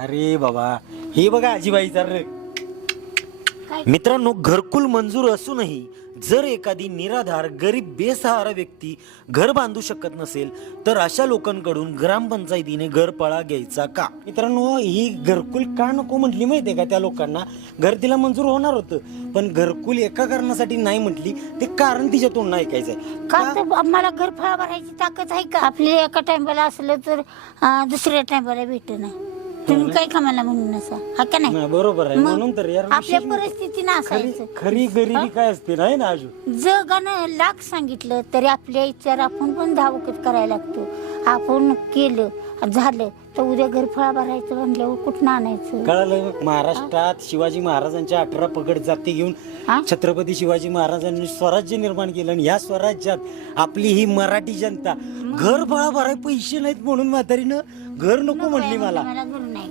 अरे बाबा, हे बघा आजीबाईचा मित्रांनो, घरकुल मंजूर असूनही जर एखादी निराधार गरीब बेसहारा व्यक्ती घर बांधू शकत नसेल तर अशा लोकांकडून ग्रामपंचायतीने घरपळा घ्यायचा का? मित्रांनो, ही घरकुल का नको म्हटली माहितीये का? त्या लोकांना घर तिला मंजूर होणार होतं, पण घरकुल एका कारणासाठी नाही म्हटली. ते कारण तिच्या तोंडून ऐकायचंय का? तर आम्हाला घरफळा भरायची ताकद आहे का? आपल्या एका टायमाला असलं तर दुसऱ्या टायमाला भेट नाही. तुम्ही काय कामाला म्हणून नसा, हा का नाही? बरोबर आहे. म्हणून तर यार, आपल्या परिस्थिती नसायचं. खरी गरिबी काय असते नाही ना अजून. जगानं लाख सांगितलं तरी आपल्या इच्छा आपण पण धावकत करायला लागतो. आपण केलं झालं तर उद्या घरफळा भरायचं म्हणल्यावर कुठं आणायचं? कळालं? महाराष्ट्रात शिवाजी महाराजांच्या 18 पगड जाती घेऊन छत्रपती शिवाजी महाराजांनी स्वराज्य निर्माण केलं, आणि या स्वराज्यात आपली ही मराठी जनता घरफळा भराय पैसे नाहीत म्हणून म्हातारीनं घर नको म्हटली मला.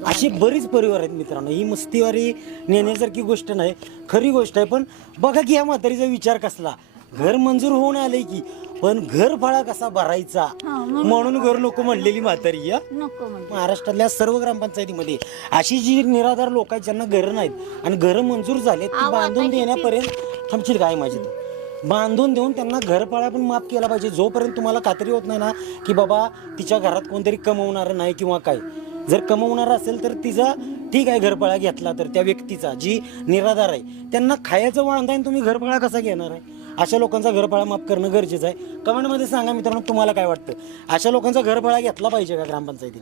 अशी बरीच परिवार आहेत मित्रांनो. ही मस्तीवारी नेण्यासारखी गोष्ट नाही, खरी गोष्ट आहे. पण बघा की या म्हातारीचा विचार कसला. घर मंजूर होऊन आले की, पण घर भाडा कसा भरायचा म्हणून घर नको म्हणलेली म्हातारी. या महाराष्ट्रातल्या सर्व ग्रामपंचायतीमध्ये अशी जी निराधार लोक आहेत ज्यांना घरं नाहीत आणि घरं मंजूर झाले, ती बांधून देण्यापर्यंत थांबशील काय माझी तू? बांधून देऊन त्यांना घरफाळा पण माफ केला पाहिजे. जोपर्यंत तुम्हाला खात्री होत नाही ना की बाबा तिच्या घरात कोणतरी कमवणार नाही किंवा काय, जर कमवणार असेल तर तिचा ठीक आहे घरफाळा घेतला, तर त्या व्यक्तीचा जी निराधार आहे त्यांना खायचं वांधा आहे, तुम्ही घरफाळा कसा घेणार आहे? अशा लोकांचा घरफाळा माफ करणं गरजेचं आहे. कमेंटमध्ये सांगा मित्रांनो, तुम्हाला काय वाटतं? अशा लोकांचा घरफाळा घेतला पाहिजे का ग्रामपंचायतीने?